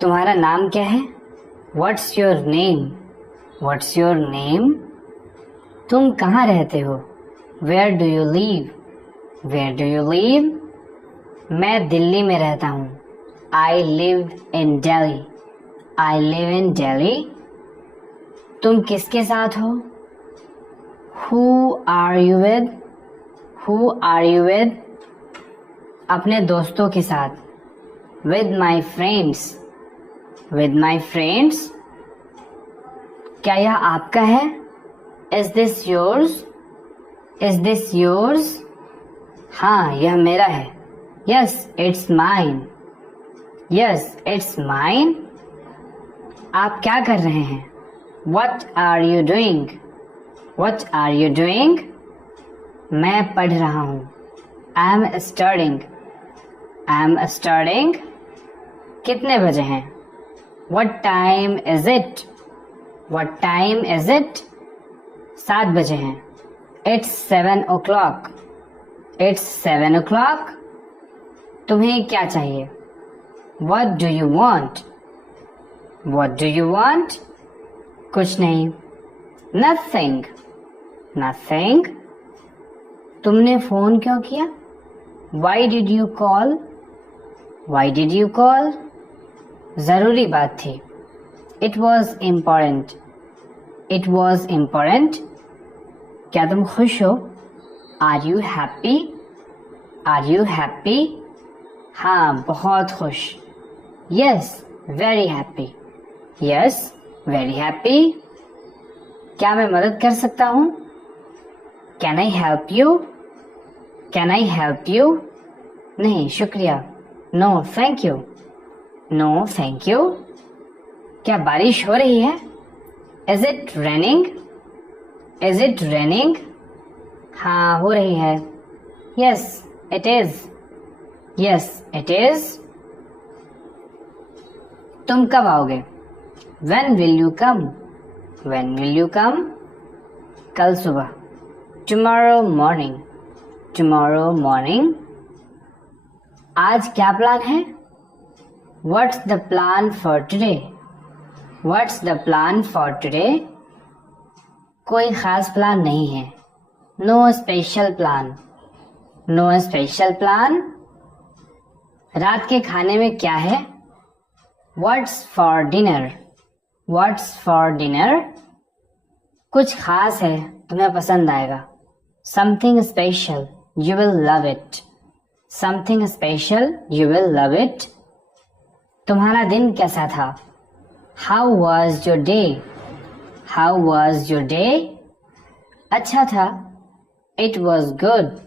तुम्हारा नाम क्या है? What's your name? What's your name? तुम कहाँ रहते हो? Where do you live? Where do you live? मैं दिल्ली में रहता हूँ। I live in Delhi. I live in Delhi. तुम किसके साथ हो? Who are you with? Who are you with? अपने दोस्तों के साथ। With my friends. With my friends. क्या यह आपका है? Is this yours? Is this yours? हाँ, यह मेरा है। Yes, it's mine. Yes, it's mine. आप क्या कर रहे हैं? What are you doing? What are you doing? मैं पढ़ रहा हूँ। I am studying. I am studying. कितने बजे हैं? What time is it? What time is it? 7 बजे हैं। It's 7 o'clock. It's 7 o'clock. तुम्हें क्या चाहिए? What do you want? What do you want? कुछ नहीं। Nothing. Nothing. तुमने फोन क्यों किया? Why did you call? Why did you call? जरूरी बात थी। It was important. It was important. क्या तुम खुश हो? Are you happy? Are you happy? हाँ, बहुत खुश। Yes, very happy. Yes, very happy. क्या मैं मदद कर सकता हूँ? Can I help you? Can I help you? नहीं, शुक्रिया। No, thank you. No, thank you. क्या बारिश हो रही है? Is it raining? Is it raining? हाँ, हो रही है। Yes, it is. Yes, it is. तुम कब आओगे? When will you come? When will you come? कल सुबह। Tomorrow morning. Tomorrow morning. आज क्या प्लान है? What's the plan for today? What's the plan for today? कोई खास प्लान नहीं है। No special plan. No special plan. रात के खाने में क्या है? What's for dinner? What's for dinner? कुछ खास है, तुम्हें पसंद आएगा। Something special. You will love it. Something special. You will love it. तुम्हारा दिन कैसा था? How was your day? How was your day? अच्छा था। It was good.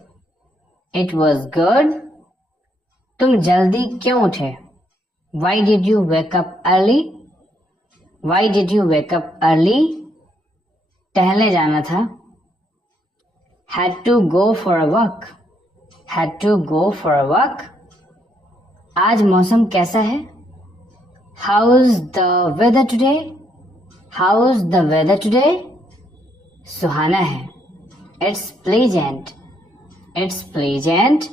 It was good. तुम जल्दी क्यों उठे? Why did you wake up early? Why did you wake up early? टहलने जाना था। Had to go for a walk. Had to go for a walk. आज मौसम कैसा है? How's the weather today? How's the weather today? सुहाना है। It's pleasant. It's pleasant.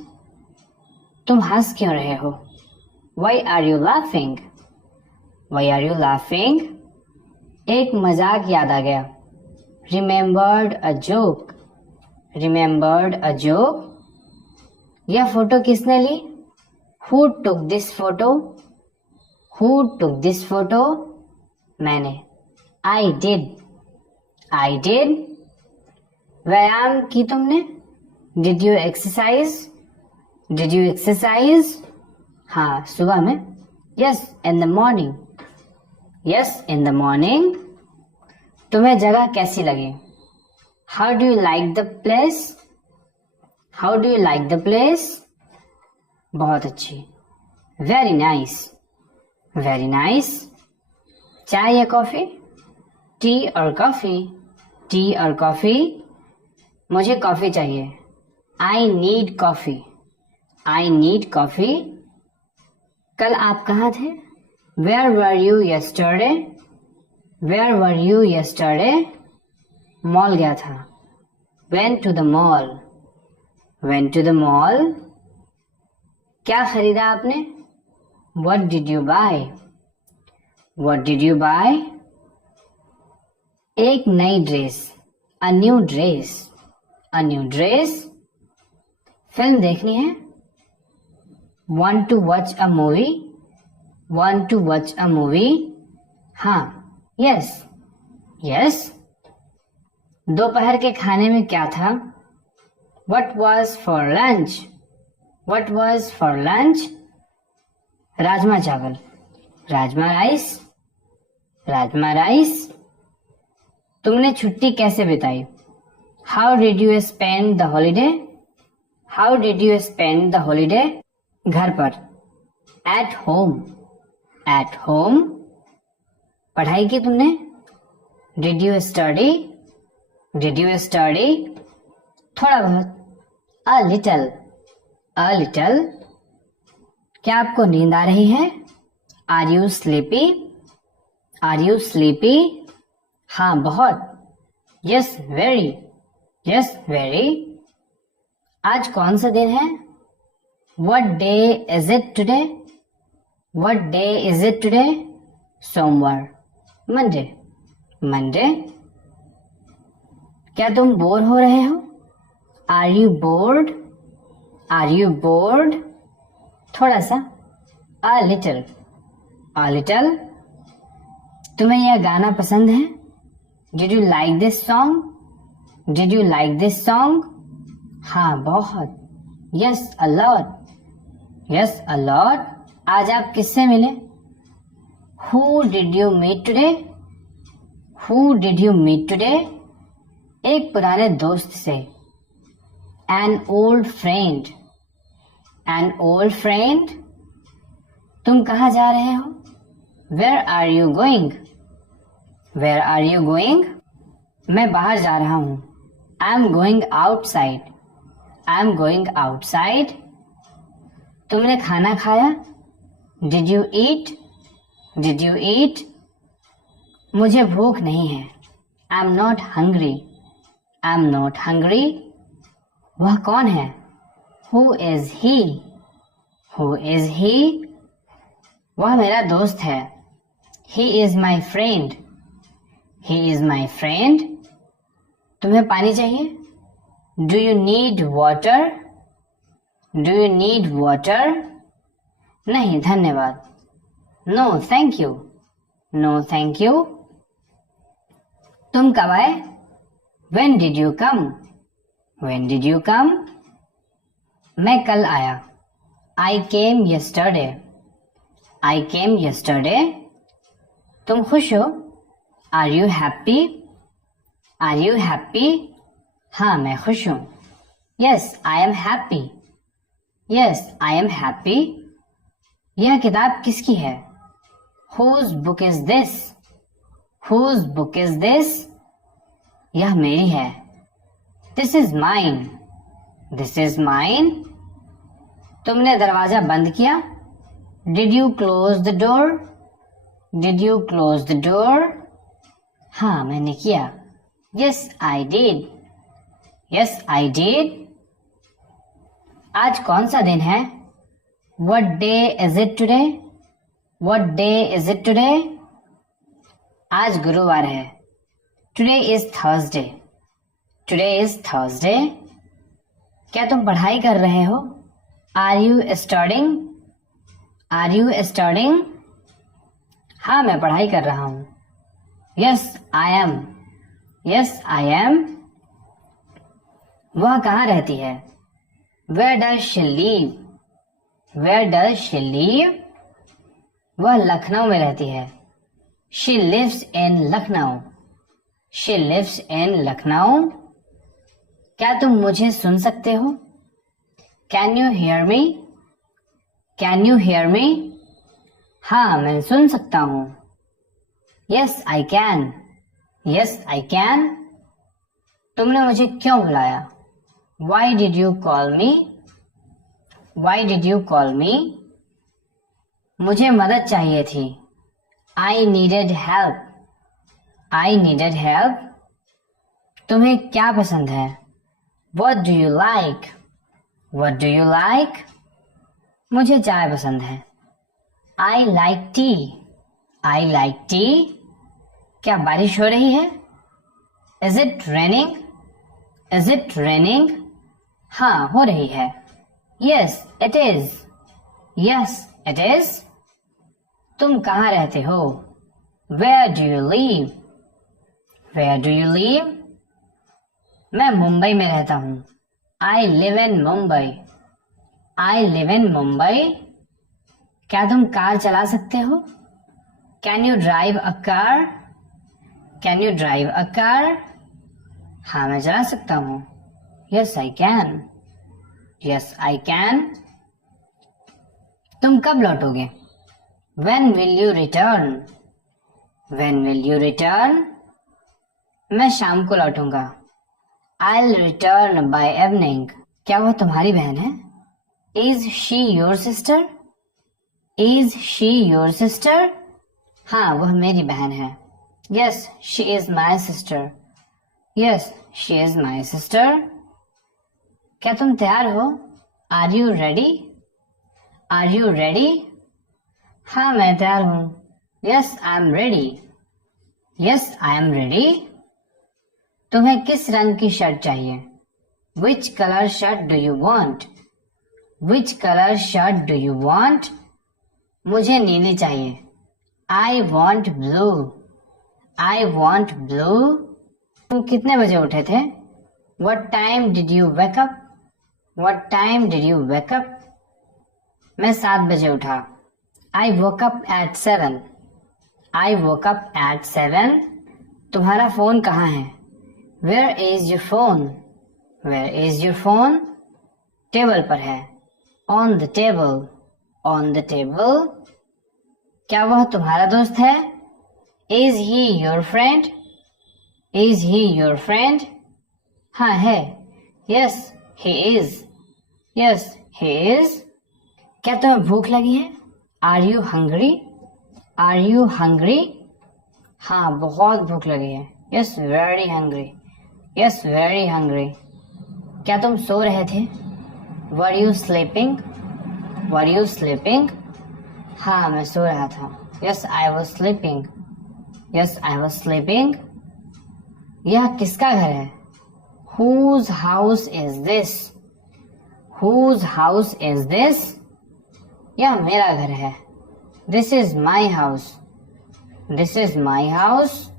तुम हंस क्यों रहे हो? Why are you laughing? Why are you laughing? एक मजाक याद आ गया। Remembered a joke. Remembered a joke. यह फोटो किसने ली? Who took this photo? Who took this photo? मैंने। I did. I did. व्यायाम की तुमने? Did you exercise? Did you exercise? हाँ, सुबह में। Yes, in the morning. Yes, in the morning. तुम्हें जगह कैसी लगी? How do you like the place? How do you like the place? बहुत अच्छी। Very nice. Very nice. चाय या coffee? Tea or coffee? Tea or coffee? मुझे coffee चाहिए। I need coffee. I need coffee. कल आप कहाँ थे? Where were you yesterday? Where were you yesterday? Mall गया था। Went to the mall. Went to the mall. क्या खरीदा आपने? What did you buy? What did you buy? एक नई dress, a new dress, a new dress. Film देखनी है? Want to watch a movie? Want to watch a movie? हाँ, yes, yes. दोपहर के खाने में क्या था? What was for lunch? What was for lunch? Rajma चावल, राजमा राइस, राजमा राइस. तुमने छुट्टी कैसे बिताई? How did you spend the holiday? How did you spend the holiday? घर पर. At home. At home. पढ़ाई की तुमने? Did you study? Did you study? थोड़ा बहुत. A little. A little. क्या आपको नींद आ रही है? Are you sleepy? Are you sleepy? हाँ, बहुत. Yes, very. Yes, very. आज कौन सा दिन है? What day is it today? What day is it today? सोमवार. Monday. Monday. क्या तुम बोर हो रहे हो? Are you bored? Are you bored? थोड़ा सा. A little. A little. तुम्हें यह गाना पसंद है? Did you like this song? Did you like this song? हाँ, बहुत. Yes, a lot. Yes, a lot. आज आप किससे मिले? Who did you meet today? Who did you meet today? एक पुराने दोस्त से. An old friend. An old friend. तुम कहाँ जा रहे हो? Where are you going? Where are you going? मैं बाहर जा रहा हूँ. I'm going outside. I'm going outside. तुमने खाना खाया? Did you eat? Did you eat? मुझे भूख नहीं है. I'm not hungry. I'm not hungry. वह कौन है? Who is he? Who is he? वह मेरा दोस्त है. He is my friend. He is my friend. तुम्हें पानी चाहिए? Do you need water? Do you need water? नहीं, धन्यवाद. No, thank you. No, thank you. तुम कब आए? When did you come? When did you come? मैं कल आया. I came yesterday. I came yesterday. तुम खुश हो? Are you happy? Are you happy? हाँ, मैं खुश हूँ. Yes, I am happy. Yes, I am happy. यह किताब किसकी है? Whose book is this? Whose book is this? यह मेरी है. This is mine. This is mine. तुमने दरवाजा बंद किया? Did you close the door? Did you close the door? हाँ, मैंने किया. Yes, I did. Yes, I did. आज कौन सा दिन है? What day is it today? What day is it today? आज गुरुवार है. Today is Thursday. Today is Thursday. क्या तुम पढ़ाई कर रहे हो? Are you studying? Are you studying? हाँ, मैं पढ़ाई कर रहा हूँ. Yes, I am. Yes, I am. वह कहाँ रहती है? Where does she live? Where does she live? वह लखनऊ में रहती है. She lives in Lucknow. She lives in Lucknow. क्या तुम मुझे सुन सकते हो? Can you hear me? Can you hear me? हाँ, मैं सुन सकता हूँ. Yes, I can. Yes, I can. तुमने मुझे क्यों बुलाया? Why did you call me? Why did you call me? मुझे मदद चाहिए थी. I needed help. I needed help. तुम्हें क्या पसंद है? What do you like? What do you like? मुझे चाय पसंद है. I like tea. I like tea. क्या बारिश हो रही है? Is it raining? Is it raining? हाँ, हो रही है. Yes, it is. Yes, it is. तुम कहाँ रहते हो? Where do you live? Where do you live? मैं मुंबई में रहता हूँ. I live in Mumbai. I live in Mumbai. क्या तुम कार चला सकते हो? Can you drive a car? Can you drive a car? हाँ, मैं चला सकता हूँ. Yes, I can. Yes, I can. तुम कब लौटोगे? When will you return? When will you return? मैं शाम को लौटूंगा. I'll return by evening. क्या वह तुम्हारी बहन है? Is she your sister? Is she your sister? हाँ, वह मेरी बहन है. Yes, she is my sister. Yes, she is my sister. क्या तुम तैयार हो? Are you ready? Are you ready? हाँ, मैं तैयार हूँ. Yes, I am ready. Yes, I am ready. तुम्हें किस रंग की शर्ट चाहिए? Which color shirt do you want? Which color shirt do you want? मुझे नीली चाहिए. I want blue. I want blue. तुम कितने बजे उठे थे? What time did you wake up? What time did you wake up? मैं 7 बजे उठा. I woke up at 7. I woke up at 7. तुम्हारा फोन कहाँ है? Where is your phone? Where is your phone? Table पर है. On the table. On the table. क्या वह तुम्हारा दोस्त है? Is he your friend? Is he your friend? हाँ है. Yes, he is. Yes, he is. क्या तुम्हें भूख लगी है? Are you hungry? Are you hungry? हाँ, बहुत भूख लगी है. Yes, very hungry. Yes, very hungry. क्या तुम सो रहे थे? Were you sleeping? Were you sleeping? हाँ, मैं सो रहा था. Yes, I was sleeping. Yes, I was sleeping. यह किसका घर है? Whose house is this? Whose house is this? यह मेरा घर है. This is my house. This is my house.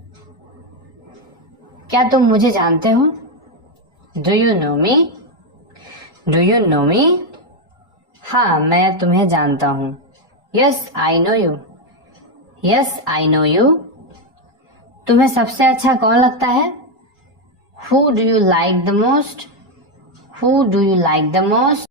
क्या तुम मुझे जानते हो? Do you know me? Do you know me? हाँ, मैं तुम्हें जानता हूँ. Yes, I know you. Yes, I know you. तुम्हें सबसे अच्छा कौन लगता है? Who do you like the most? Who do you like the most?